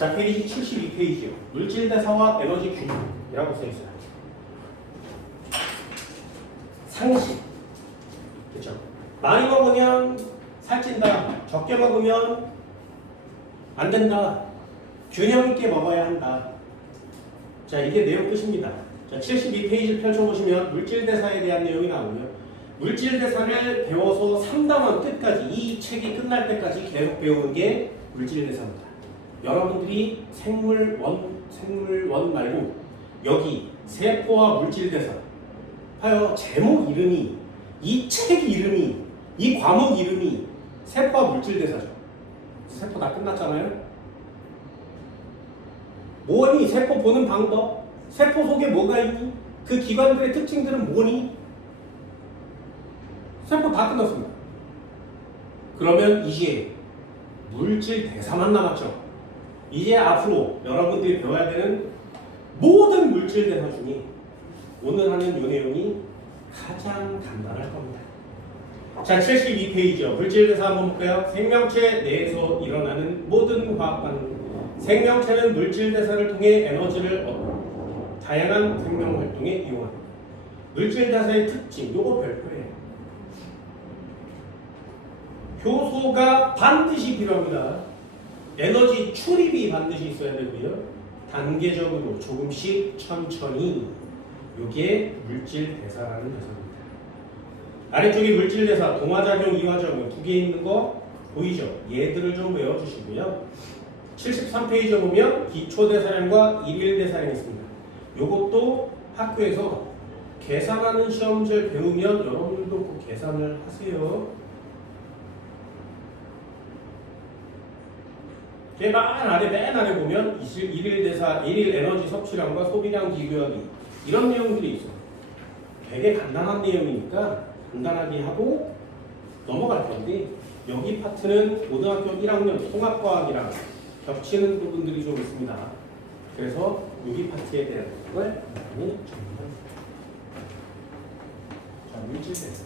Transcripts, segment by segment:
자, 페이지 72페이지요. 물질대사와 에너지 균형이라고 써있어요. 상식. 그렇죠? 많이 먹으면 살찐다. 적게 먹으면 안 된다. 균형 있게 먹어야 한다. 자, 이게 내용 끝입니다. 자, 72페이지를 펼쳐보시면 물질대사에 대한 내용이 나오고요. 물질대사를 배워서 3단원 끝까지, 이 책이 끝날 때까지 계속 배우는 게 물질대사입니다. 여러분들이 생물원 말고 여기 세포와 물질대사 하여 제목 이름이, 이 책 이름이, 이 과목 이름이 세포와 물질대사죠. 세포 다 끝났잖아요. 뭐니? 세포 보는 방법, 세포 속에 뭐가 있니? 그 기관들의 특징들은 뭐니? 세포 다 끝났습니다. 그러면 이제 물질대사만 남았죠. 이제 앞으로 여러분들이 배워야 되는 모든 물질대사 중에 오늘 하는 이 내용이 가장 간단할 겁니다. 자, 72페이지요. 물질대사 한번 볼까요? 생명체 내에서 일어나는 모든 화학 반응. 생명체는 물질대사를 통해 에너지를 얻고 다양한 생명활동에 이용합니다. 물질대사의 특징, 요거 별표예요. 효소가 반드시 필요합니다. 에너지 출입이 반드시 있어야 되고요. 단계적으로 조금씩 천천히, 이게 물질대사라는 녀석입니다. 아래쪽에 물질대사, 동화작용, 이화작용 두 개 있는 거 보이죠? 얘들을 좀 외워주시고요. 73페이지 보면 기초대사량과 일일대사량이 있습니다. 이것도 학교에서 계산하는 시험지를 배우면 여러분들도 꼭 계산을 하세요. 맨 아래 보면 일일대사, 일일 에너지 섭취량과 소비량 비교하기, 이런 내용들이 있어요. 되게 간단한 내용이니까 간단하게 하고 넘어갈 건데, 여기 파트는 고등학교 1학년 통합과학이랑 겹치는 부분들이 좀 있습니다. 그래서 여기 파트에 대한 걸 많이 정리합니다. 자, 물질대사.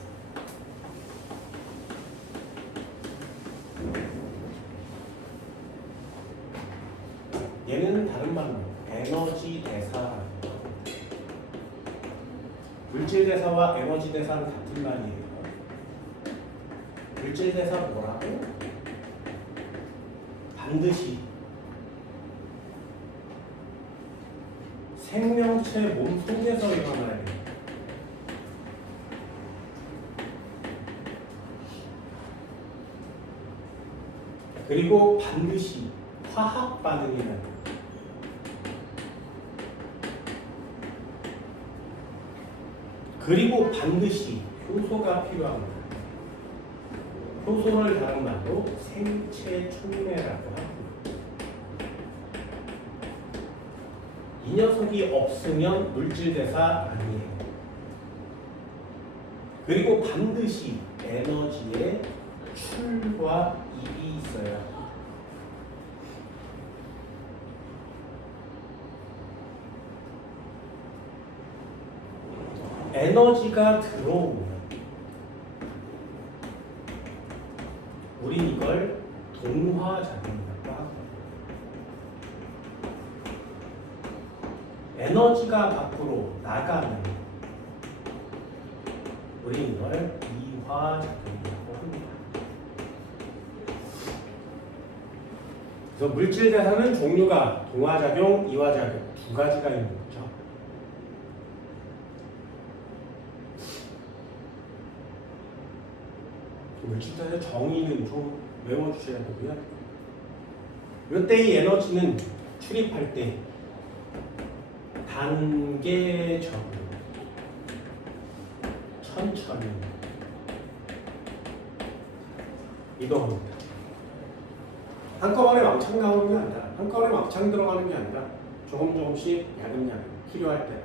얘는 다른 말로 에너지 대사라고 합니다. 물질 대사와 에너지 대사는 같은 말이에요. 물질 대사 뭐라고? 반드시 생명체 몸 속에서 일어나야 돼요. 그리고 반드시 화학 반응이라는 거예요. 그리고 반드시 효소가 필요합니다. 효소를 다른 말로 생체 촉매라고 합니다. 이 녀석이 없으면 물질대사 아니에요. 그리고 반드시 에너지의 출과 입이 있어야 합니다. 에너지가 들어오면 우린 이걸 동화작용이라고 합니다. 에너지가 밖으로 나가면 우린 이걸 이화작용이라고 합니다. 그래서 물질대사는 종류가 동화작용, 이화작용 두 가지가 있는 거죠. 물질대사의 정의는 좀 외워주셔야 되고요. 이때의 에너지는 출입할 때 단계적으로 천천히 이동합니다. 한꺼번에 왕창 나오는 게 아니라, 한꺼번에 왕창 들어가는 게 아니라 조금씩 야금야금 필요할 때마다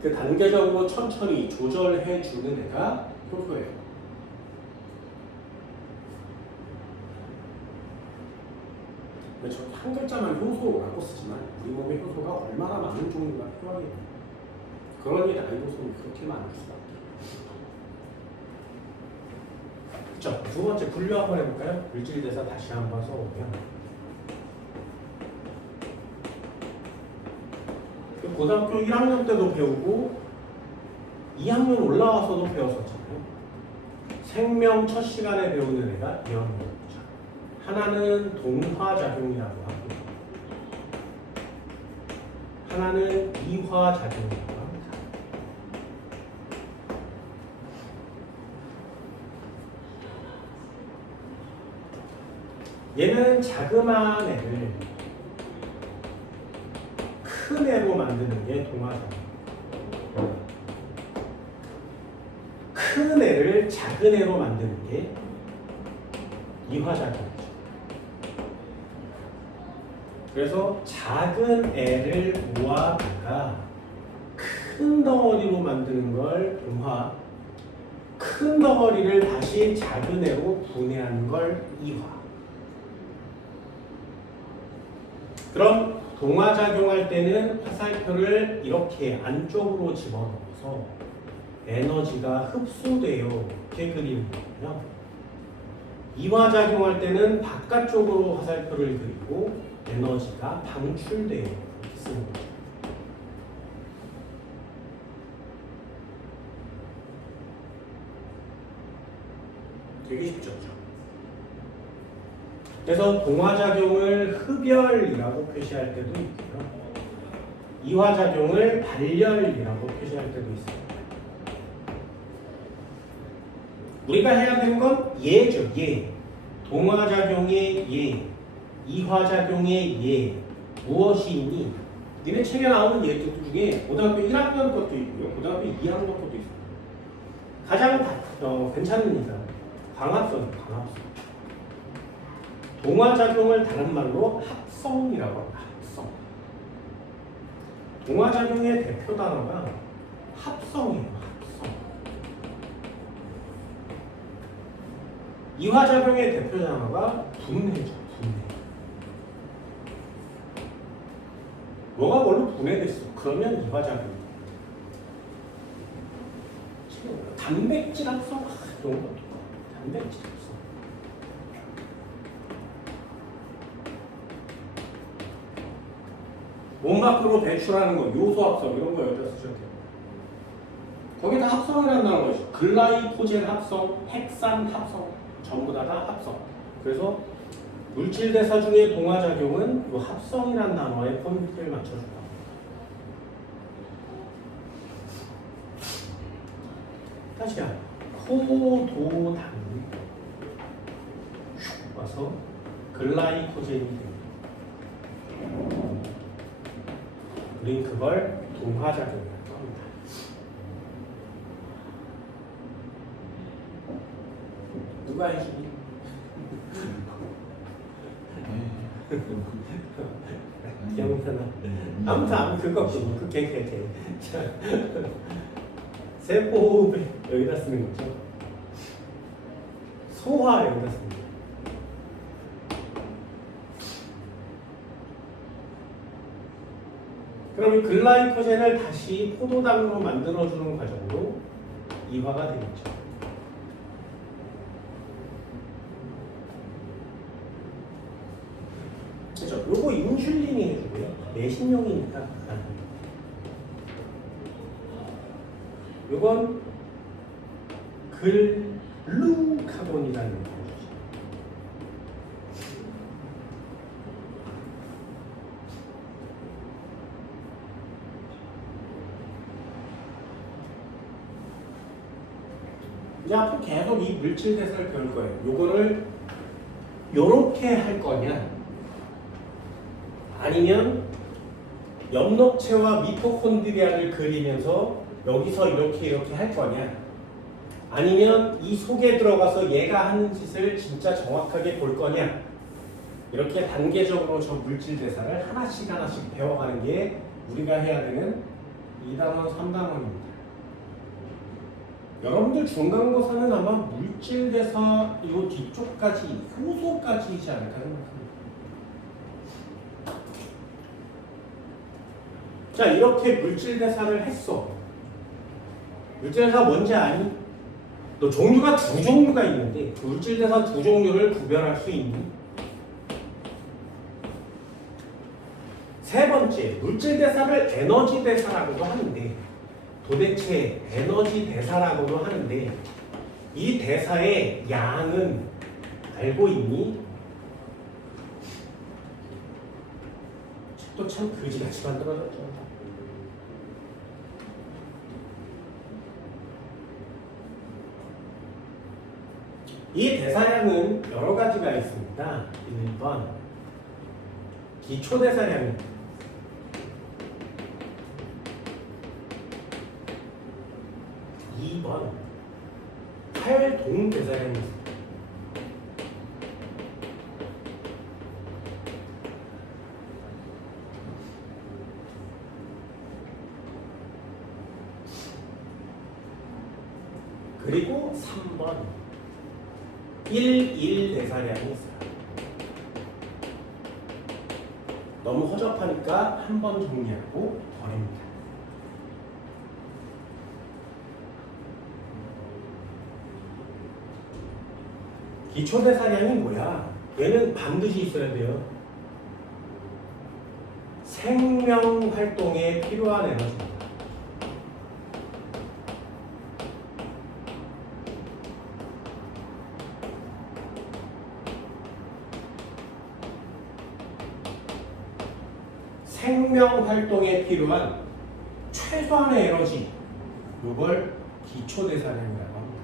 그 단계적으로 천천히 조절해 주는 애가 효소예요. 저 한 글자만 효소라고 쓰지만 우리 몸에 효소가 얼마나 많은 종류가 필요하게 됩니다. 그러니 라이보솜이 그렇게 많을 수밖에. 쉽죠. 두 번째 분류 한번 해볼까요? 물질대사 다시 한번 써보면 고등학교 1학년 때도 배우고 2학년 올라와서도 배웠었잖아요. 생명 첫 시간에 배우는 애가 이런 거죠. 하나는 동화작용이라고 하고 하나는 이화작용이라고 합니다. 얘는 자그마한 애를 큰 애로 만드는 게 동화작용. 큰 애를 작은 애로 만드는 게 이화작용이죠. 그래서 작은 애를 모아다가 큰 덩어리로 만드는 걸 동화, 큰 덩어리를 다시 작은 애로 분해하는 걸 이화. 그럼 동화작용할 때는 화살표를 이렇게 안쪽으로 집어넣어서 에너지가 흡수돼요. 이렇게 그리는 거고요. 이화작용할 때는 바깥쪽으로 화살표를 그리고 에너지가 방출돼요. 이렇게 쓰는 거죠. 되게 쉽죠? 그래서 동화작용을 흡열이라고 표시할 때도 있고요. 이화작용을 발열이라고 표시할 때도 있어요. 우리가 해야 되는 건 예죠. 예. 동화작용의 예, 이화작용의 예. 무엇이 있니? 니네 책에 나오는 예들 중에 고등학교 1학년 것도 있고요. 고등학교 2학년 것도 있어요. 가장 괜찮습니다. 광합성, 광합성. 동화작용을 다른 말로 합성이라고 합니다. 합성. 동화작용의 대표 단어가 합성이에요. 이화작용의 대표 단어가 분해죠. 분해. 뭐가 뭘로 분해됐어? 그러면 이화작용. 단백질 합성 이런 것도 단백질 합성. 몸 밖으로 배출하는 거, 요소 합성 이런 거 여기다 쓰셔도 돼요. 거기 다 합성이라는 단어가 있어요. 글라이코젠 합성, 핵산 합성. 전부 다 합성. 그래서 물질 대사 중에 동화작용은 이 합성이라는 단어에 포인트를 맞춰준다. 다시 한번 포도당이 와서 글라이코젠이 됩니다. 우린 그걸 동화작용이라고 합니다. 누가 해주니? 영선아. 아무튼 그거 걔. 세포호흡에 여기다 쓰는 거죠. 소화 여기다 쓰는 거죠. 그럼 이 글라이코젠을 다시 포도당으로 만들어주는 과정으로 이화가 되겠죠. 그렇죠. 요거 인슐린이 해주고요. 내신용이니까. 요건 글루카곤이라는 거. 이제 앞으로 계속 이 물질 대사를 배울 거예요. 요거를 요렇게 할 거냐, 아니면 엽록체와 미토콘드리아를 그리면서 여기서 이렇게 할 거냐, 아니면 이 속에 들어가서 얘가 하는 짓을 진짜 정확하게 볼 거냐, 이렇게 단계적으로 저 물질 대사를 하나씩 배워가는 게 우리가 해야 되는 2단원, 3단원입니다. 여러분들 중간고사는 아마 물질 대사 이 뒤쪽까지, 효소까지이지 않을까 생각합니다. 자, 이렇게 물질 대사를 했어. 물질 대사가 뭔지 아니? 또 종류가 두 종류가 있는데 물질 대사 두 종류를 구별할 수 있는 세 번째, 물질 대사를 에너지 대사라고도 하는데 도대체 에너지 대사라고도 하는데 이 대사의 양은 알고 있니? 책도 참 그지같이 만들어졌죠. 이 대사량은 여러 가지가 있습니다. 1번 기초 대사량입니다. 2번 활동 대사량입니다. 3번 1 대사량이 있어요. 너무 허접하니까 한 번 정리하고 버립니다. 기초 대사량이 뭐야? 얘는 반드시 있어야 돼요. 생명 활동에 필요한 에너지입니다. 생명 활동에 필요한 최소한의 에너지, 이걸 기초 대사량이라고 합니다.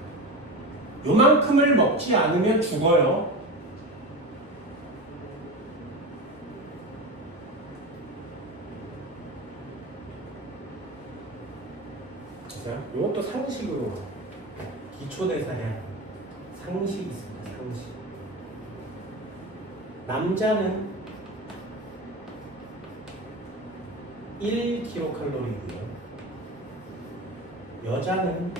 요만큼을 먹지 않으면 죽어요. 자, 이것도 상식으로 기초 대사량 상식이 있습니다. 상식. 남자는 1kcal이고요. 여자는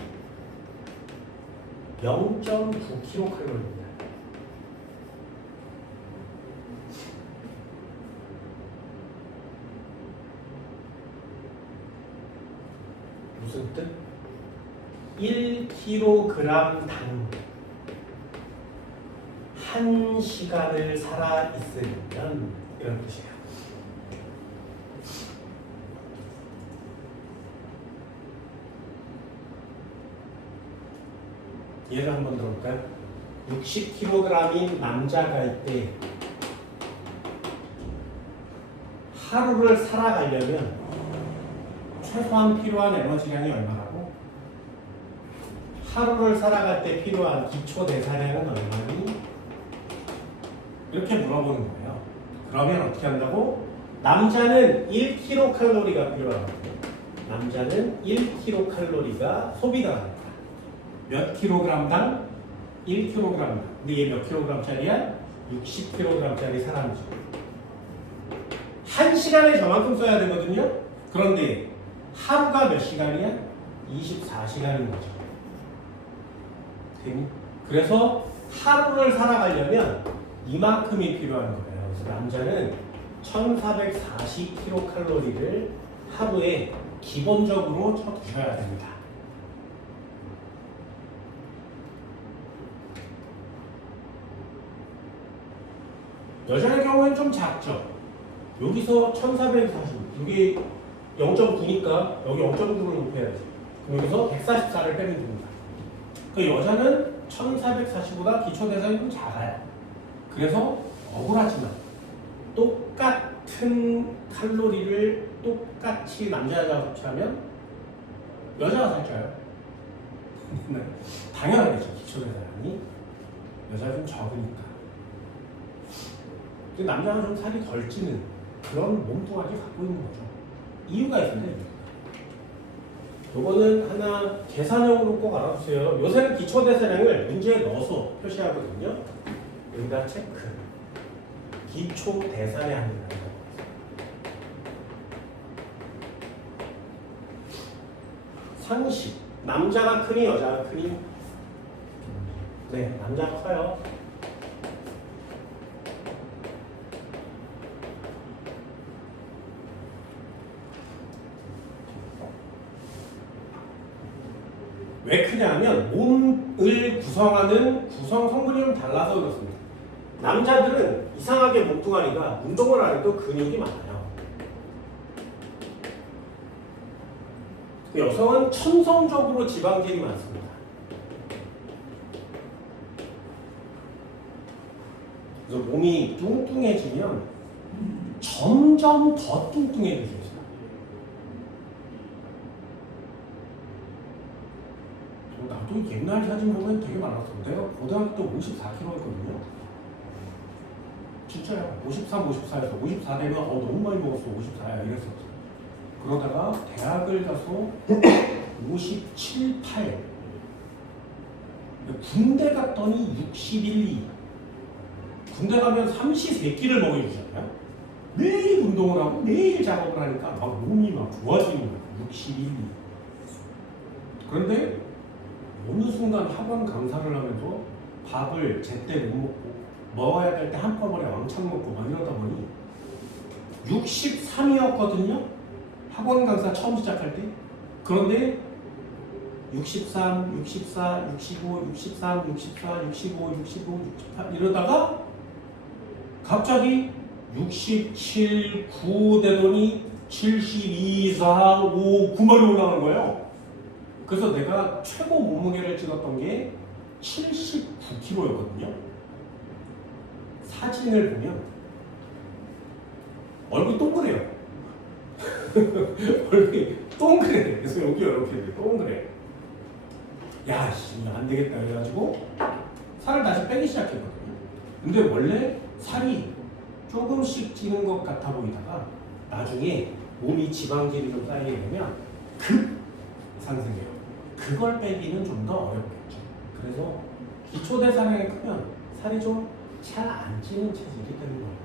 0.9kcal입니다. 무슨 뜻? 1kg당 1시간을 살아 있으면 이런 뜻이에요. 예를 한번 들어볼까요? 60kg인 남자가 있대. 하루를 살아가려면 최소한 필요한 에너지량이 얼마라고? 하루를 살아갈 때 필요한 기초 대사량은 얼마니? 이렇게 물어보는 거예요. 그러면 어떻게 한다고? 남자는 1kcal가 필요하고 남자는 1kcal가 소비가 됩니다. 몇 킬로그램당? 1kg. 근데 얘 몇 킬로그램짜리야? 60kg짜리 사람이죠. 1시간에 저만큼 써야 되거든요. 그런데 하루가 몇 시간이야? 24시간인 거죠. 그래서 하루를 살아가려면 이만큼이 필요한 거예요. 그래서 남자는 1440kcal를 하루에 기본적으로 쳐주셔야 됩니다. 여자의 경우에는 좀 작죠. 여기서 1440, 여기 0.9니까 여기 0.9를 높여야지. 그럼 여기서 144를 빼면 됩니다. 그 여자는 1440보다 기초 대사량이 좀 작아요. 그래서 억울하지만 똑같은 칼로리를 똑같이 남자 여자가 섭취하면 여자가 살쪄요. 당연하겠죠. 기초 대사량이 여자가 좀 적으니까. 남자가 좀 살이 덜 찌는 그런 몸뚱아리 갖고 있는 거죠. 이유가 있는데 요거는 하나 계산형으로 꼭 알아두세요. 요새는 기초 대사량을 문제에 넣어서 표시하거든요. 여기다 체크. 기초 대사량이라는 거. 상식. 남자가 크니 여자가 크니? 네, 남자가 커요. 왜 크냐면 몸은 구성하는 구성 성분이 좀 달라서 그렇습니다. 남자들은 이상하게 몸뚱아리가 운동을 안 해도 근육이 많아요. 여성은 천성적으로 지방질이 많습니다. 그래서 몸이 뚱뚱해지면 점점 더 뚱뚱해질 수 있어요. 나도 옛날 사진 보면 되게 많았어. 내가 고등학교 때 54kg였거든요. 진짜요. 53, 54에서 54 되면 너무 많이 먹었어. 54야 이랬었어. 그러다가 대학을 가서 57, 8 군대 갔더니 61, 2 군대 가면 삼시세끼를 먹여주잖아요. 매일 운동을 하고 매일 작업을 하니까 막 몸이 막 좋아지는 거예요. 61, 2 그런데 어느 순간 학원 강사를 하면서 밥을 제때 못 먹고 먹어야 될 때 한꺼번에 왕창 먹고 막 이러다 보니 63이었거든요. 학원 강사 처음 시작할 때. 그런데 63, 64, 65, 63, 64, 65, 65, 68 이러다가 갑자기 67, 9 되더니 72, 4, 5, 9마리 올라가는 거예요. 그래서 내가 최고 몸무게를 찍었던 게 79kg였거든요. 사진을 보면 얼굴이 동그래요. 얼굴이 동그래. 그래서 여기 이렇게 동그래. 야, 씨, 안 되겠다. 그래가지고 살을 다시 빼기 시작했거든요. 근데 원래 살이 조금씩 찌는 것 같아 보이다가 나중에 몸이 지방질이 좀 쌓이게 되면 급 상승해요. 그걸 빼기는 좀 더 어렵겠죠. 그래서 기초대사량이 크면 살이 좀 잘 안 찌는 체질이 되는 거예요.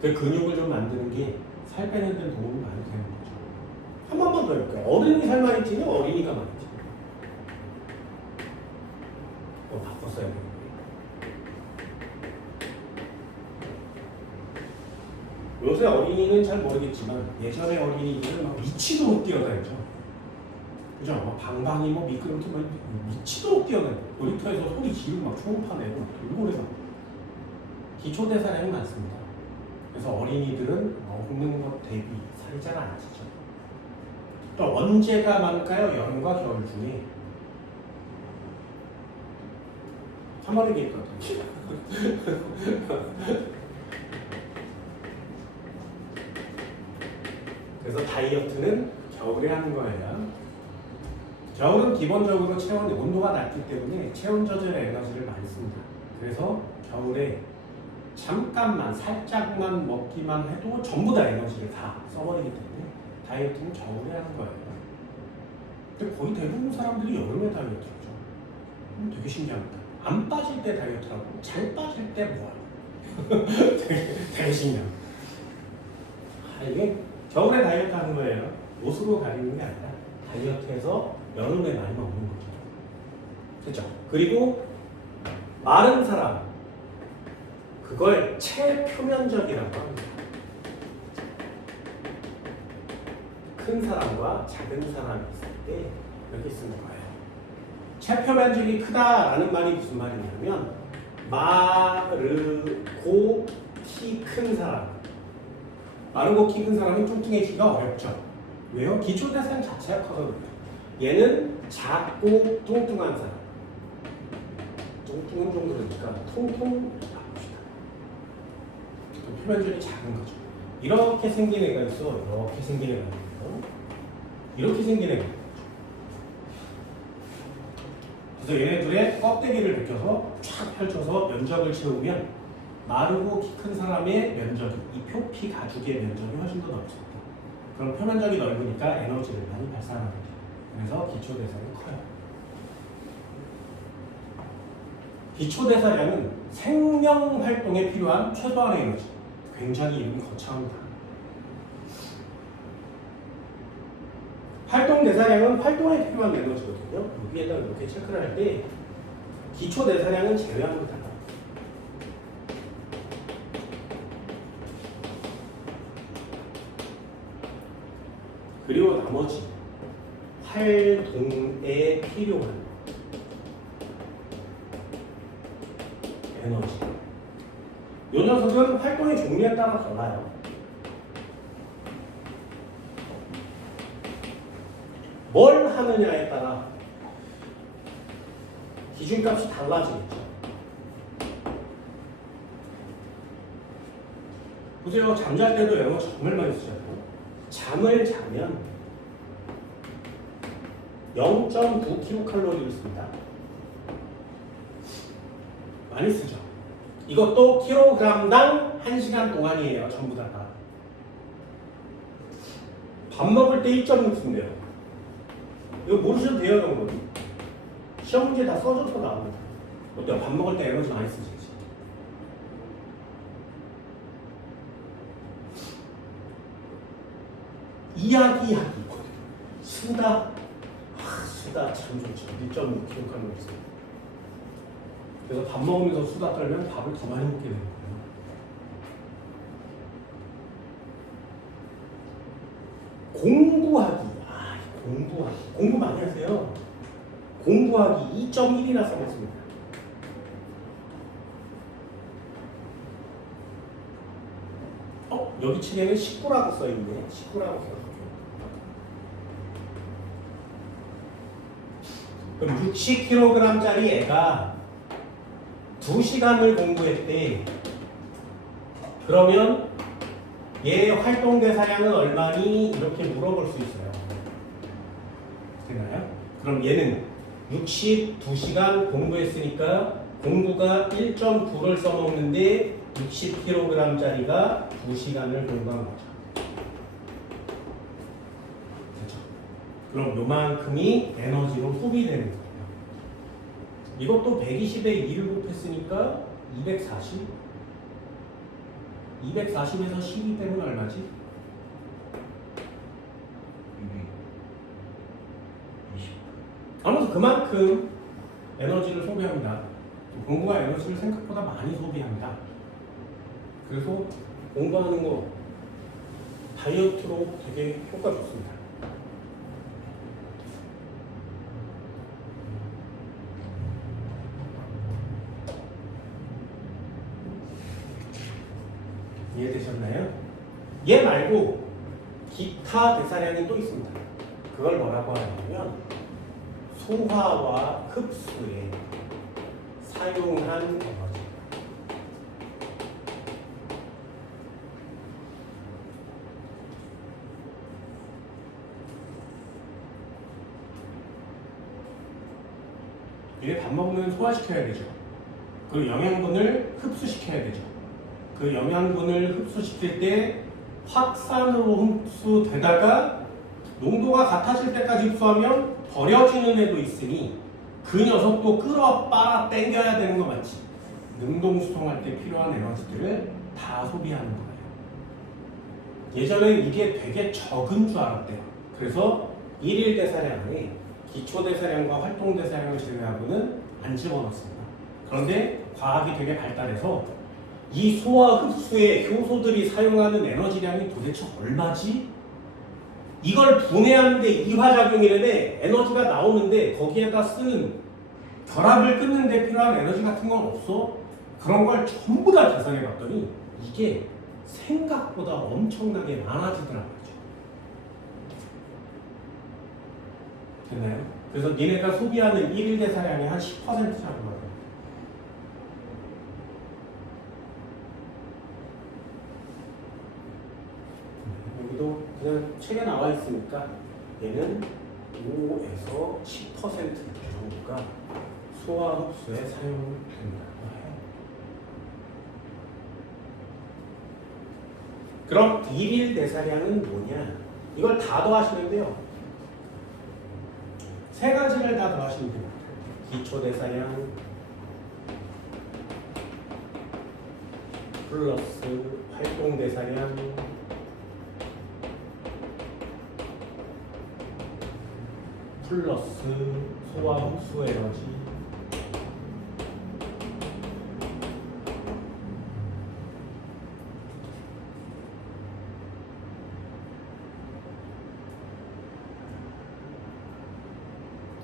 그 근육을 좀 만드는 게 살 빼는 데 도움이 많이 되는 거죠. 한 번만 더 해볼까요? 어른이 살 많이 찌냐? 어린이가 많이 찌냐? 바꿨어야 되는데. 요새 어린이는 잘 모르겠지만 예전에 어린이들은 막 미치도록 뛰어다녔죠. 그죠? 막 방방이 뭐 미끄럼틀 막 미치도록 뛰어다니고 놀이터에서 소리 지르고 막 초음파 내고 막 돌고래서 기초대사량이 많습니다. 그래서 어린이들은 먹는 것 대비 살이 잘 안 찌죠. 또 언제가 많을까요? 여름과 겨울 중에 3월에 있거든요. 그래서 다이어트는 겨울에 하는 거예요. 겨울은 기본적으로 체온 온도가 낮기 때문에 체온 조절에 에너지를 많이 씁니다. 그래서 겨울에 잠깐만 살짝만 먹기만 해도 전부 다 에너지를 다 써버리기 때문에 다이어트는 겨울에 하는 거예요. 근데 거의 대부분 사람들이 여름에 다이어트를 하죠. 되게 신기합니다. 안 빠질 때 다이어트라고 잘 빠질 때 뭐하고 되게 신기합니다. 이게 겨울에 다이어트 하는 거예요. 옷으로 가리는 게 아니라 다이어트해서 여름에 많이 먹는 거죠. 그렇죠? 그리고 마른 사람 그걸 체표면적이라고 합니다. 큰 사람과 작은 사람이 있을 때 이렇게 쓰는 거예요. 체표면적이 크다라는 말이 무슨 말이냐면 마르고 키 큰 사람 마르고 키 큰 사람이 뚱뚱해지기가 어렵죠. 왜요? 기초대사량 자체가 커서 그래요. 얘는 작고 뚱뚱한 사람 뚱뚱은 좀 그러니까 통통 표면적이 작은 거죠. 이렇게 생긴 애가 있어. 이렇게 생긴 애가 있고 이렇게 생긴 애가 있죠. 그래서 얘네들의 껍데기를 벗겨서 쫙 펼쳐서 면적을 채우면 마르고 키 큰 사람의 면적이 이 표피 가죽의 면적이 훨씬 더 넓습니다. 그럼 표면적이 넓으니까 에너지를 많이 발산하게 돼요. 그래서 기초대사량이 커요. 기초대사량은 생명활동에 필요한 최소한의 에너지. 굉장히 이름이 거창합니다. 활동대사량은 활동에 필요한 에너지거든요. 여기에다 이렇게 체크를 할 때 기초대사량은 제외합니다. 그리고 나머지 활동에 필요한 에너지. 이 녀석은 활동의 종류에 따라 달라요. 뭘 하느냐에 따라 기준값이 달라지겠죠. 보세요. 잠잘 때도 에너지 정말 많이 쓰잖아요. 잠을 자면 0.9kcal를 씁니다. 많이 쓰죠. 이것도 킬로그램당 1시간 동안이에요. 전부 다가. 밥 먹을 때 1.6 쓴대요. 이거 모르셔도 돼요, 여러분. 시험 문제 다 써줘서 나옵니다. 어때요? 밥 먹을 때 에너지 많이 쓰시지? 이야기. 수다. 수다 참 좋죠. 1.6kcal 써요. 그래서 밥 먹으면서 수다 떨면 밥을 더 많이 먹게 되는 거예요. 공부하기. 공부 많이 하세요. 공부하기 2.1이나 써봤습니다. 여기 책에는 19라고 써있네. 19라고 써있네요. 그럼 60kg짜리 애가 2시간을 공부했대. 그러면 얘 활동 대사량은 얼마니? 이렇게 물어볼 수 있어요. 되나요? 그럼 얘는 62시간 공부했으니까 공부가 1.9를 써먹는데 60kg짜리가 2시간을 공부한 거죠. 그렇죠? 그럼 요만큼이 에너지로 소비되는 거예요. 이것도 120에 2를 곱했으니까 240. 240에서 12 빼면 얼마지? 220. 아무튼 그만큼 에너지를 소비합니다. 공부가 에너지를 생각보다 많이 소비합니다. 그래서 공부하는 거 다이어트로 되게 효과 좋습니다. 이해되셨나요? 얘 말고 기타 대사량이 또 있습니다. 그걸 뭐라고 하냐면 소화와 흡수에 사용한 에너지. 이게 밥 먹으면 소화시켜야 되죠. 그리고 영양분을 흡수시켜야 되죠. 그 영양분을 흡수시킬 때 확산으로 흡수되다가 농도가 같아질 때까지 흡수하면 버려지는 애도 있으니 그 녀석도 끌어 빨아 당겨야 되는 거 맞지? 능동수송할 때 필요한 에너지들을 다 소비하는 거예요. 예전엔 이게 되게 적은 줄 알았대요. 그래서 일일 대사량에 기초 대사량과 활동 대사량을 제외하고는 안 집어넣습니다. 그런데 과학이 되게 발달해서 이 소화 흡수에 효소들이 사용하는 에너지량이 도대체 얼마지? 이걸 분해하는데 이화작용이라며 에너지가 나오는데 거기에다 쓰는 결합을 끊는 데 필요한 에너지 같은 건 없어? 그런 걸 전부 다 계산해 봤더니 이게 생각보다 엄청나게 많아지더라고요. 됐나요? 그래서 니네가 소비하는 일일 대사량의 한 10% 정도만. 여기도 그냥 책에 나와 있으니까 얘는 5에서 10% 정도가 소화 흡수에 사용된다고 해요. 그럼 일일 대사량은 뭐냐? 이걸 다 더하시면 돼요. 세 가지를 다 더하시면 됩니다. 기초 대사량 플러스 활동 대사량 플러스 소화 흡수 에너지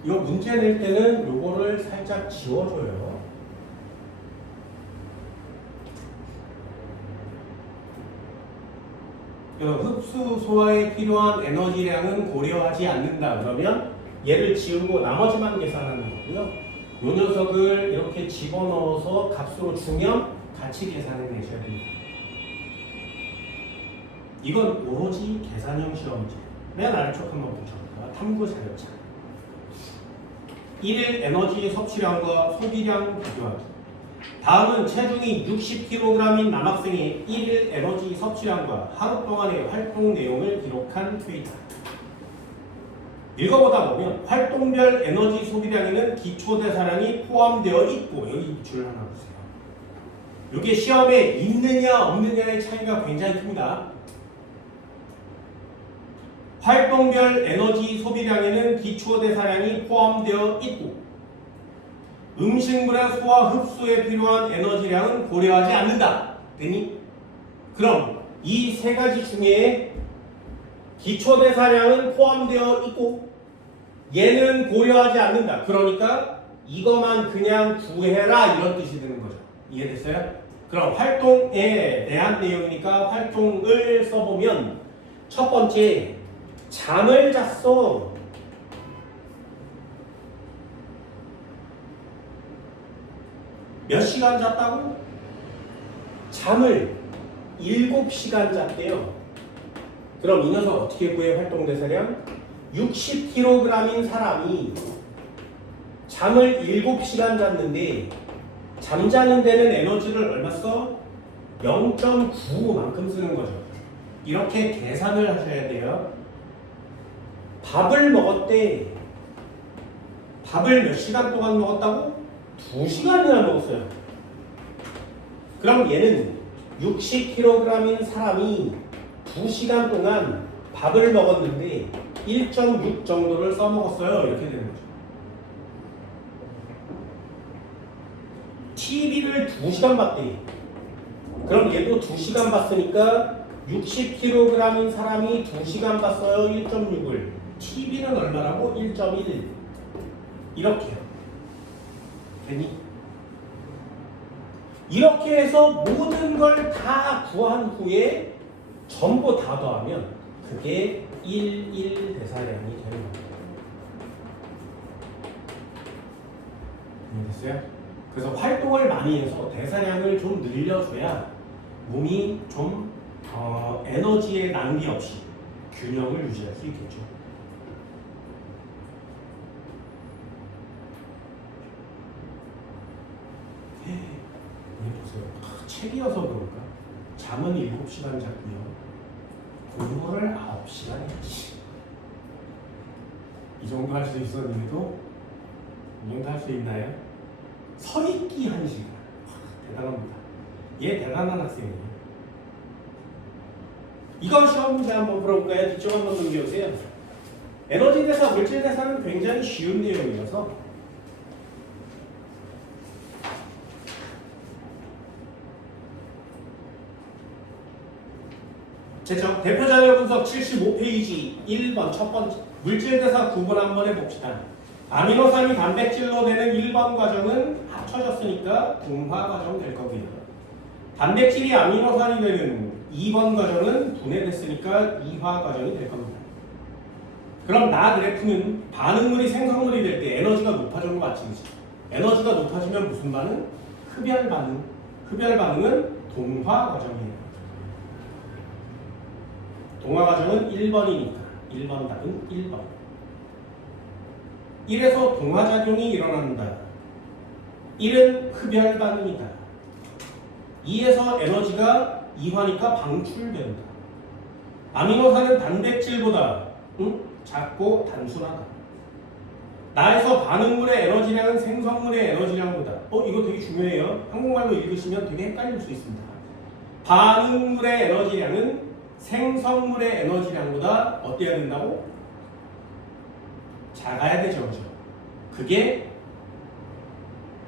이거 문제 낼 때는 요거를 살짝 지워줘요. 그래서 흡수 소화에 필요한 에너지량은 고려하지 않는다. 그러면 얘를 지우고 나머지만 계산하는 거고요. 요 녀석을 이렇게 집어넣어서 값으로 주면 같이 계산해내셔야 됩니다. 이건 오로지 계산형 시험이죠. 맨 아래쪽 한번 보셔볼까요? 탐구 자료차. 1일 에너지 섭취량과 소비량 비교하기. 다음은 체중이 60kg인 남학생의 1일 에너지 섭취량과 하루 동안의 활동 내용을 기록한 데이터. 읽어보다 보면 활동별 에너지 소비량에는 기초대사량이 포함되어 있고, 여기 줄 하나 보세요. 이게 시험에 있느냐 없느냐의 차이가 굉장히 큽니다. 활동별 에너지 소비량에는 기초대사량이 포함되어 있고 음식물의 소화 흡수에 필요한 에너지량은 고려하지 않는다. 되니? 그럼 이 세 가지 중에 기초대사량은 포함되어 있고 얘는 고려하지 않는다. 그러니까 이것만 그냥 구해라 이런 뜻이 되는 거죠. 이해됐어요? 그럼 활동에 대한 내용이니까 활동을 써보면 첫 번째, 잠을 잤어. 몇 시간 잤다고? 잠을 7시간 잤대요. 그럼 이 녀석 어떻게 구해? 활동대사량? 60kg인 사람이 잠을 7시간 잤는데 잠자는 데는 에너지를 얼마 써? 0.95만큼 쓰는 거죠. 이렇게 계산을 하셔야 돼요. 밥을 먹었대. 밥을 몇 시간 동안 먹었다고? 2시간이나 먹었어요. 그럼 얘는 60kg인 사람이 2시간 동안 밥을 먹었는데 1.6 정도를 써먹었어요. 이렇게 되는 거죠. TV를 2시간 봤대. 그럼 얘도 2시간 봤으니까 60kg인 사람이 2시간 봤어요. 1.6을. TV는 얼마라고? 1.1. 이렇게요. 되니? 이렇게 해서 모든 걸 다 구한 후에 전부 다 더하면 그게 1 대사량이 되는 겁니다. 이해됐어요? 그래서 활동을 많이 해서 대사량을 좀 늘려줘야 몸이 좀 에너지의 낭비 없이 균형을 유지할 수 있겠죠. 보세요. 책이어서 그런가? 잠은 7시간 잤고요. 공부를 9시간 했지. 이 정도 할 수 있었는데도 이 정도 할 수 있나요? 서 있기 1시간. 대단합니다. 얘 대단한 학생이에요. 이거 시험 문제 한번 풀어볼까요? 뒤쪽 한번 넘겨보세요. 에너지 대사, 물질 대사는 굉장히 쉬운 내용이어서 됐죠? 대표 자료 분석 75페이지 1번 첫 번째 물질 대사 구분 한번 해봅시다. 아미노산이 단백질로 되는 1번 과정은 합쳐졌으니까 동화 과정 될 거고요. 단백질이 아미노산이 되는 2번 과정은 분해됐으니까 이화 과정이 될 겁니다. 그럼 나 그래프는 반응물이 생성물이 될 때 에너지가 높아진 거 맞지? 에너지가 높아지면 무슨 반응? 흡열 반응. 흡열 반응은 동화 과정이에요. 동화 과정은 1번이니까 1번 답은 1번. 1에서 동화작용이 일어난다. 1은 흡열 반응이다. 2에서 에너지가 이화니까 방출된다. 아미노산은 단백질보다 작고 단순하다. 나에서 반응물의 에너지량은 생성물의 에너지량보다 이거 되게 중요해요. 한국말로 읽으시면 되게 헷갈릴 수 있습니다. 반응물의 에너지량은 생성물의 에너지량보다 어때야 된다고? 작아야 되죠. 그죠? 그게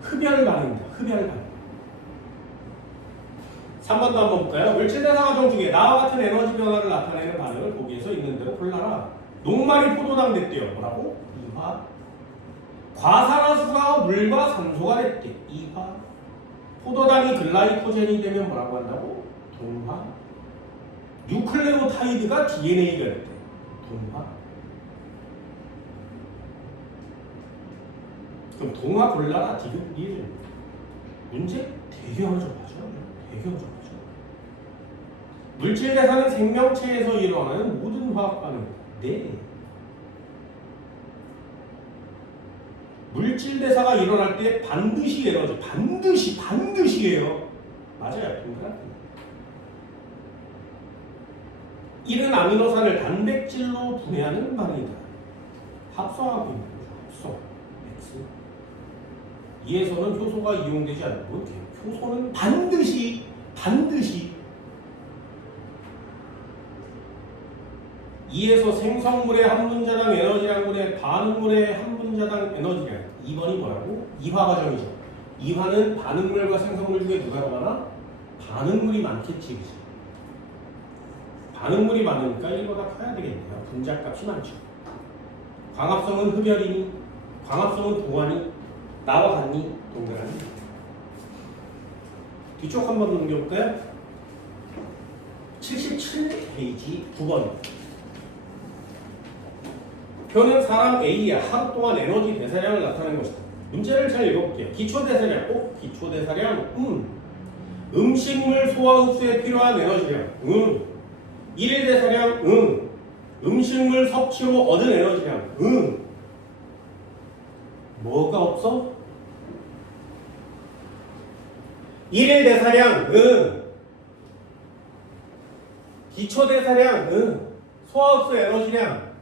흡열 반응입니다. 흡열 반응. 3번도 한번 볼까요? 물질대사 과정 중에 나와 같은 에너지 변화를 나타내는 반응을 보기에서 있는 대로 골라라. 녹말이 포도당 됐대요. 뭐라고? 이화. 과산화수가 물과 산소가 됐대. 이화. 포도당이 글라이코젠이 되면 뭐라고 한다고? 동화. 뉴클레오타이드가 DNA가 됐대. 동화. 그럼 동화 골라라 디귿 문제 되게 어려워하죠. 되게 어려워하죠. 물질 대사는 생명체에서 일어나는 모든 화학 반응. 네. 물질 대사가 일어날 때 반드시 에너지, 반드시예요. 맞아요. 동그랗게. 이른 아미노산을 단백질로 분해하는 반응이다. 합성하고 있는 거죠. 합성. X. 이에서는 효소가 이용되지 않고 효소는 반드시 이에서 생성물의 한 분자당 에너지량분의 반응물의 한 분자당 에너지량. 2번이 뭐라고? 이화 과정이죠. 이화는 반응물과 생성물 중에 누가 더 많아? 반응물이 많겠지. 그치? 반응물이 많으니까 1보다 커야 되겠네요. 분자값이 많죠. 광합성은 흡열이니? 광합성은 동안이? 나와 같니? 동그라미. 뒤쪽 한번 넘겨볼까요? 77페이지 9번. 표는 사람 A의 하루 동안 에너지 대사량을 나타내는 것이다. 문제를 잘 읽어볼게요. 기초대사량, 기초대사량, 음식물 소화 흡수에 필요한 에너지량, 일일 대사량, 음식물 섭취로 얻은 에너지량, 뭐가 없어? 일일 대사량, 기초 대사량, 소화 흡수 에너지량.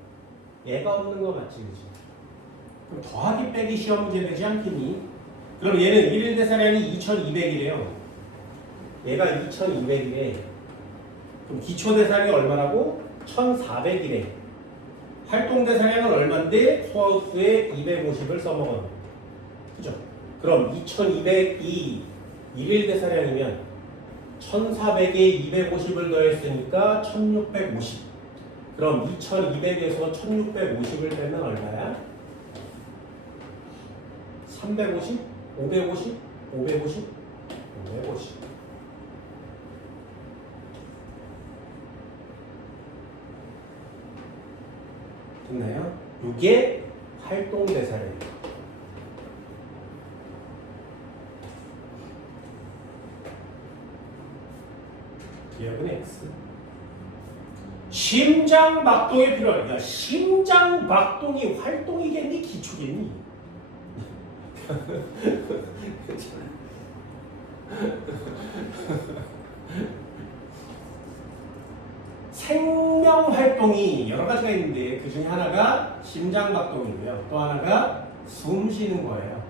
얘가 없는 거 맞지, 그치? 그럼 더하기 빼기 시험 문제 되지 않겠니? 그럼 얘는 일일 대사량이 2200이래요. 얘가 2200이래. 그럼 기초 대사량이 얼마라고? 1400이래. 활동 대사량은 얼마인데 소화 흡수에 250을 써먹었네. 그죠? 그럼 2200이 일일 대사량이면 1400에 250을 더했으니까 1650. 그럼 2200에서 1650을 빼면 얼마야? 350? 550? 550? 550. 됐나요? 이게 활동 대사량이에요. 기억은 X. 심장 박동이 필요하니까 심장 박동이 활동이겠니 기초겠니? 생명 활동이 여러 가지가 있는데 그 중에 하나가 심장 박동이고요. 또 하나가 숨 쉬는 거예요.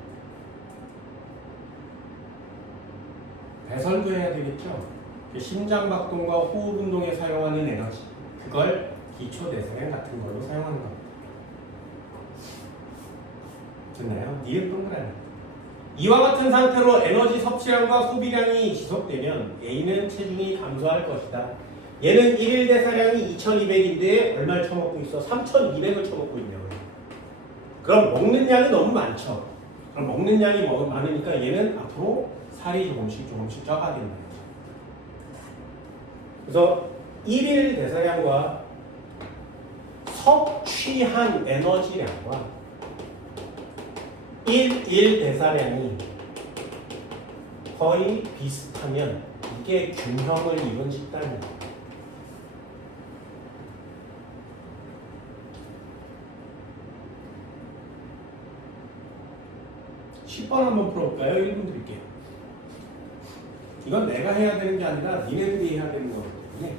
배설도 해야 되겠죠. 심장 박동과 호흡 운동에 사용하는 에너지. 그걸 기초 대사량 같은 걸로 사용하는 겁니다. 됐나요? 니은 동그라미. 이와 같은 상태로 에너지 섭취량과 소비량이 지속되면 A는 체중이 감소할 것이다. 얘는 1일 대사량이 2200인데 얼마를 처먹고 있어? 3200을 처먹고 있네요. 그럼 먹는 양이 너무 많죠. 그럼 먹는 양이 많으니까 얘는 앞으로 살이 조금씩 쪄가겠네요. 그래서 1일 대사량과 섭취한 에너지량과 1일 대사량이 거의 비슷하면 이게 균형을 이룬 식단입니다. 10번 한번 풀어볼까요? 1분 드릴게요. 이건 내가 해야 되는 게 아니라 니네들이 해야 되는 거기 때문에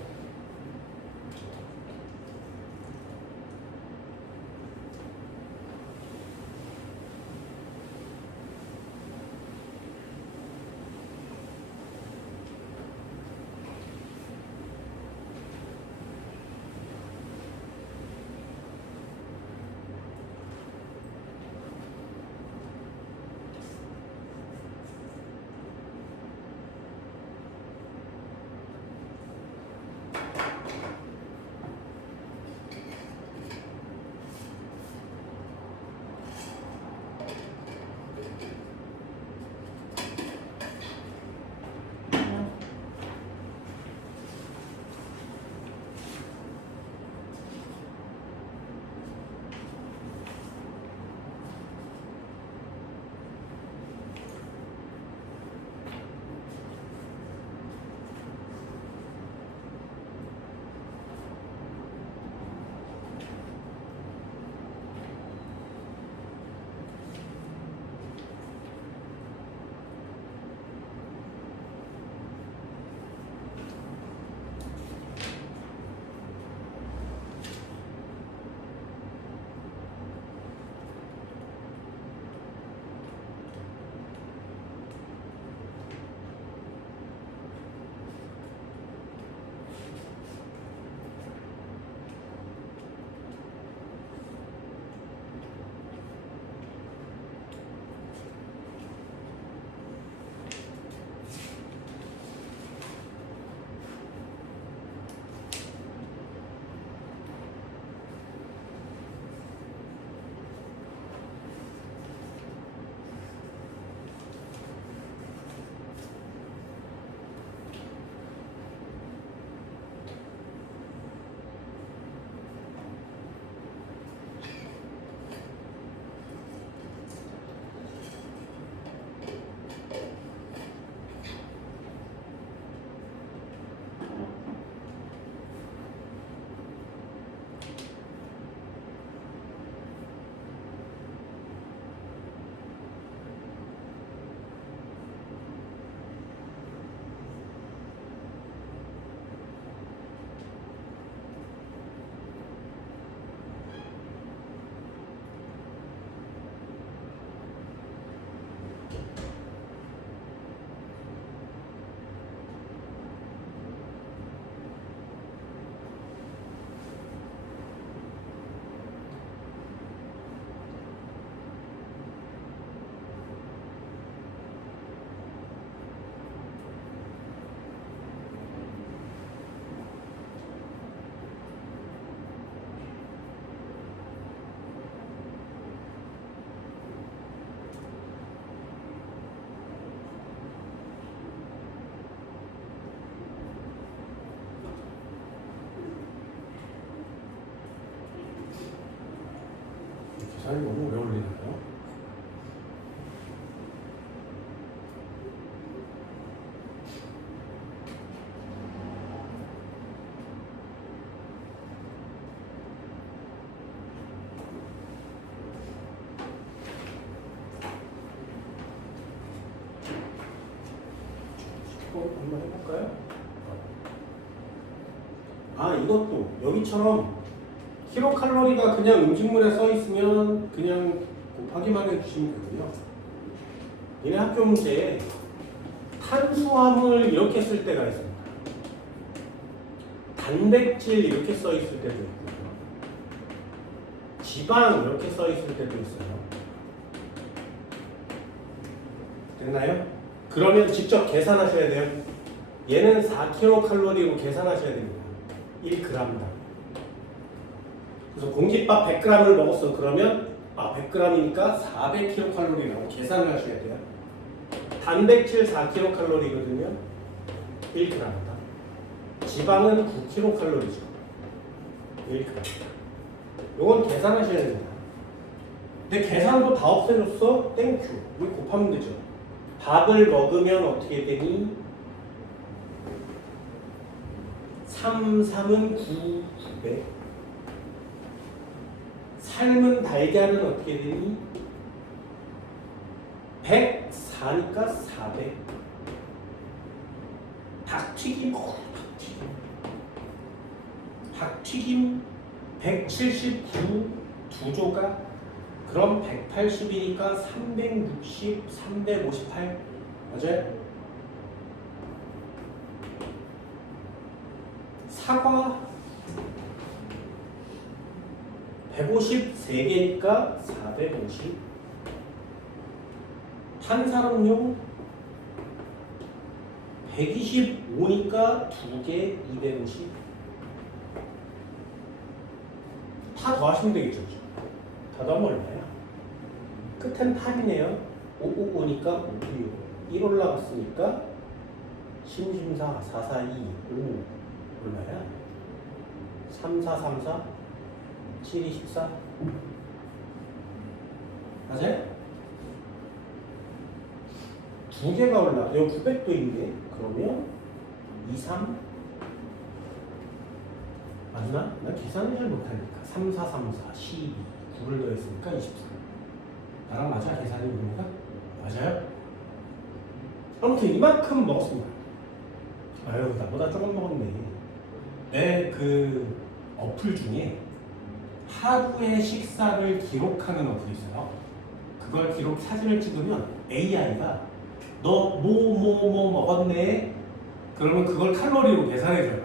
너무 오래 걸리나요? 한번 해볼까요? 아, 이것도 여기처럼 킬로칼로리가 그냥 음식물에 써 있으면 그냥 곱하기만 해주시면 되고요. 얘네 학교 문제에 탄수화물 이렇게 쓸 때가 있습니다. 단백질 이렇게 써 있을 때도 있고요. 지방 이렇게 써 있을 때도 있어요. 됐나요? 그러면 직접 계산하셔야 돼요. 얘는 4kcal로 계산하셔야 됩니다. 1g당. 그래서 공깃밥 100g을 먹었어. 그러면 100g이니까 400kcal라고 계산을 하셔야 돼요. 단백질 4kcal거든요. 1g당. 지방은 9kcal죠. 1g. 요건 계산하셔야 됩니다. 근데 계산도 다 없애줬어? 땡큐. 이거 곱하면 되죠. 밥을 먹으면 어떻게 되니? 3, 3은 9, 900. 삶은 달걀은 어떻게 되니? 104니까 400. 닭튀김, 닭튀김 179 두 조각. 그럼 180이니까 360, 358. 맞아요? 사과 153개니까 450. 탄산음료 125니까 2개 250. 다 더하시면 되겠죠. 다 더하면 얼마야? 끝엔 8이네요. 555니까 526. 1 올라갔으니까 심심사 442 5 얼마야? 3434 7214. 맞아요? 두 개가 올라. 여기 900도 있네. 그러면 23 맞나? 나 계산을 잘 못하니까. 3434 12 9를 더했으니까 24. 나랑 맞아? 계산이 뭡니까? 맞아요? 아무튼 이만큼 먹었습니다. 아유, 나보다 조금 먹었네. 내 그 어플 중에 하루의 식사를 기록하는 어플이 있어요. 그걸 사진을 찍으면 AI가 너 뭐 먹었네? 그러면 그걸 칼로리로 계산해줘요.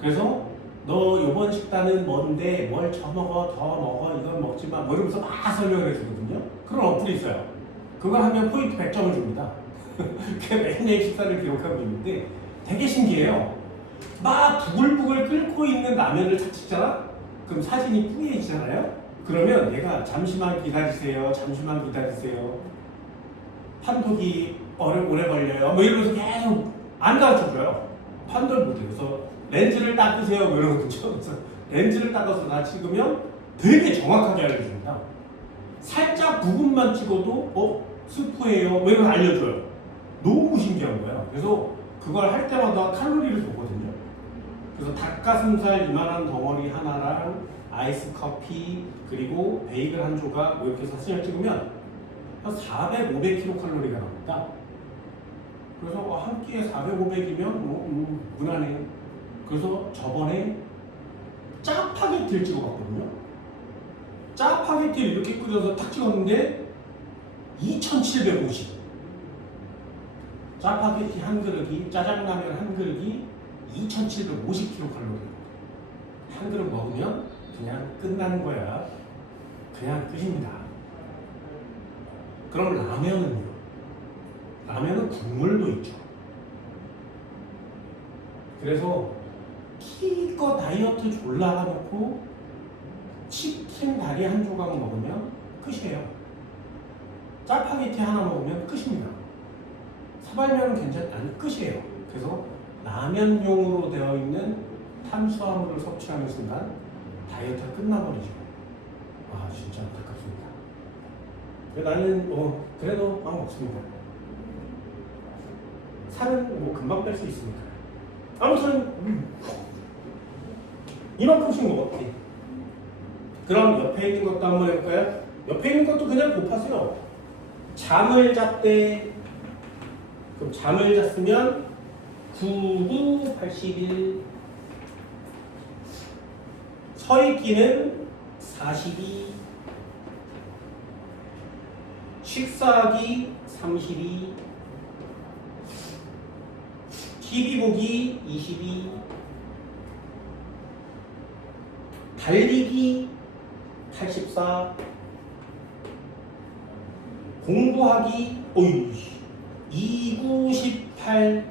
그래서 너 요번 식단은 뭔데? 뭘 더 먹어, 이건 먹지 마. 뭐 이러면서 막 설명을 해주거든요. 그런 어플이 있어요. 그걸 하면 포인트 100점을 줍니다. 매일 식사를 기록하고 있는데 되게 신기해요. 막 부글부글 끓고 있는 라면을 탁 찍잖아? 그럼 사진이 뿌얘지잖아요? 그러면 얘가 잠시만 기다리세요. 판독이 오래 걸려요. 뭐 이러면서 계속 안 가르쳐줘요. 판독을 못해요. 그래서 렌즈를 닦으세요. 뭐 이러거든요. 그래서 렌즈를 닦아서 나 찍으면 되게 정확하게 알려줍니다. 살짝 부분만 찍어도 스프예요. 뭐 이런 거 알려줘요. 너무 신기한 거야. 그래서 그걸 할 때마다 칼로리를 보거든요. 그래서 닭가슴살 이만한 덩어리 하나랑 아이스 커피 그리고 베이글 한 조각 뭐 이렇게 사진을 찍으면 한 400, 500kcal가 나옵니다. 그래서 한 끼에 400, 500이면 무난해요. 그래서 저번에 짜파게티를 찍어봤거든요. 짜파게티를 이렇게 끓여서 탁 찍었는데 2750. 짜파게티 한 그릇이, 짜장라면 한 그릇이 2750kcal. 한 그릇 먹으면 그냥 끝나는 거야. 그냥 끝입니다. 그럼 라면은요? 라면은 국물도 있죠. 그래서 기껏 다이어트 졸라 해놓고 치킨 다리 한 조각 먹으면 끝이에요. 짜파게티 하나 먹으면 끝입니다. 사발면은 아니 끝이에요. 그래서 라면용으로 되어 있는 탄수화물을 섭취하는 순간 다이어트가 끝나버리죠. 아 진짜 안타깝습니다. 나는 그래도 마음 없습니다. 살은 뭐 금방 뺄 수 있으니까. 아무튼 이만큼씩 먹었지. 그럼 옆에 있는 것도 한번 해볼까요? 옆에 있는 것도 그냥 곱하세요. 잠을 잤대. 그럼 잠을 잤으면 9, 9, 81. 서 있기는 42. 식사하기 32. TV 보기 22. 달리기 84. 공부하기 298에서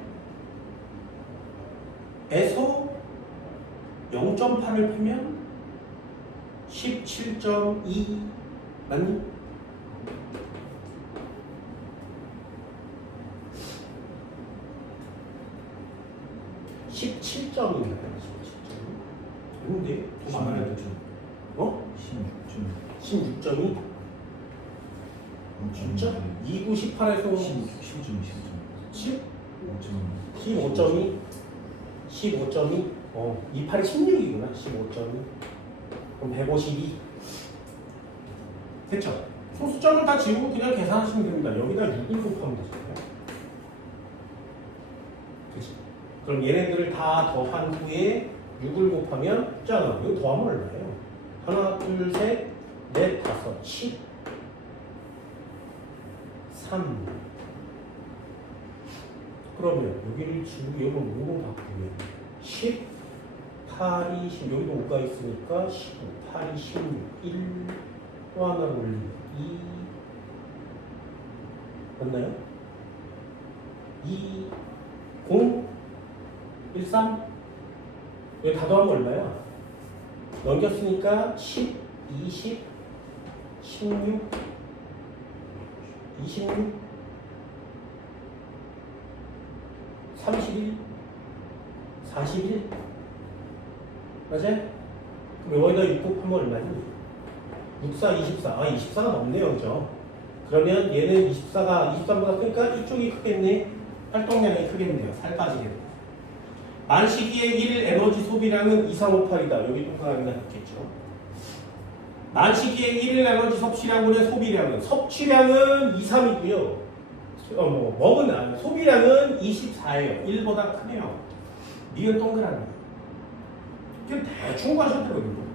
0.8을 빼면 17.2 맞니? (17점인가요? 17점? 아닌데? 더 많아야 되죠. 16점이? 진짜? 2, 9, 18에서 15점이? 15점이? 28이 16이구나. 15점이. 그럼 152. 됐죠? 소수점을 다 지우고 그냥 계산하시면 됩니다. 여기다 6을 곱하면 되잖아요. 그치? 그럼 얘네들을 다 더한 후에 6을 곱하면 짠! 이거 더하면 얼마예요? 하나, 둘, 셋, 넷, 다섯, 10. 3. 그러면 여기를 지우고 여기를 5로 바꾸면 10, 8이 10, 여기도 5가 있으니까 15, 8이 16, 1, 또 하나를 올리면 2, 맞나요? 2, 0, 1, 3. 여기 다 더하면 얼마야? 넘겼으니까 10, 20, 16, 26, 31, 41. 맞아요? 그럼 여기다 6 곱하면 얼마니? 64, 24. 24가 넘네요. 그죠? 그러면 얘는 23보다 크니까 이쪽이 크겠네. 활동량이 크겠네요. 살 빠지겠네. 만시기의 1 에너지 소비량은 2358이다. 여기 동그라미가 있겠죠. 만시기의 1일 에너지 섭취량분의 소비량은 섭취량은 23이고요. 소비량은 24예요. 1보다 크네요. 니은 동그라미. 지금 대충 가셔도 되거든요.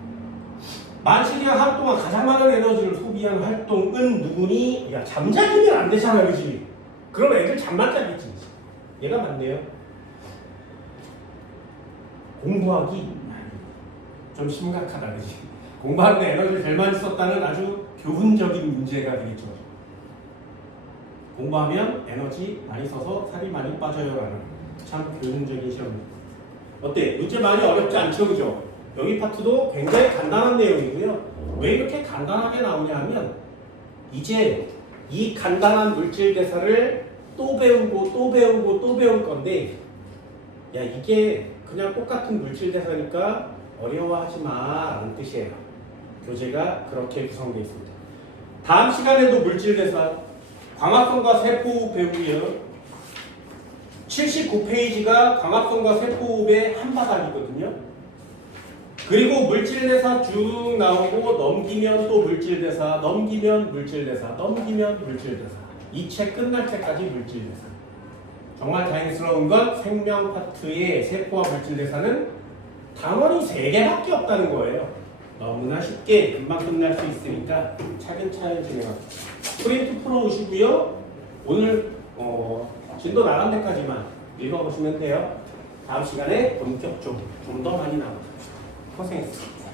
만시기가 하루 동안 가장 많은 에너지를 소비한 활동은 누구니? 야, 잠자기면 안 되잖아, 그지? 그럼 애들 잠만 자겠지. 얘가 맞네요. 공부하기 좀 심각하다, 그지? 공부하는데 에너지를 제일 많이 썼다는 아주 교훈적인 문제가 되겠죠. 공부하면 에너지 많이 써서 살이 많이 빠져요라는 참 교훈적인 시험입니다. 어때? 문제 많이 어렵지 않죠, 그죠? 여기 파트도 굉장히 간단한 내용이고요. 왜 이렇게 간단하게 나오냐 하면 이제 이 간단한 물질 대사를 또 배우고 또 배우고 또 배울 건데, 야, 이게 그냥 똑같은 물질 대사니까 어려워하지 마라는 뜻이에요. 교재가 그렇게 구성되어 있습니다. 다음 시간에도 물질 대사 광합성과 세포호흡 배우고요. 79페이지가 광합성과 세포호흡의 한바닥이거든요. 그리고 물질 대사 쭉 나오고 넘기면 또 물질 대사, 넘기면 물질 대사, 넘기면 물질 대사. 이 책 끝날 때까지 물질 대사. 정말 다행스러운 건 생명 파트의 세포와 물질 대사는 단원이 3개밖에 없다는 거예요. 너무나 쉽게 금방 끝날 수 있으니까 차근차근 진행합니다. 프린트 풀어오시고요. 오늘 진도 나간 데까지만 읽어보시면 돼요. 다음 시간에 본격적으로 좀 더 많이 나눠봅시다. 고생했습니다.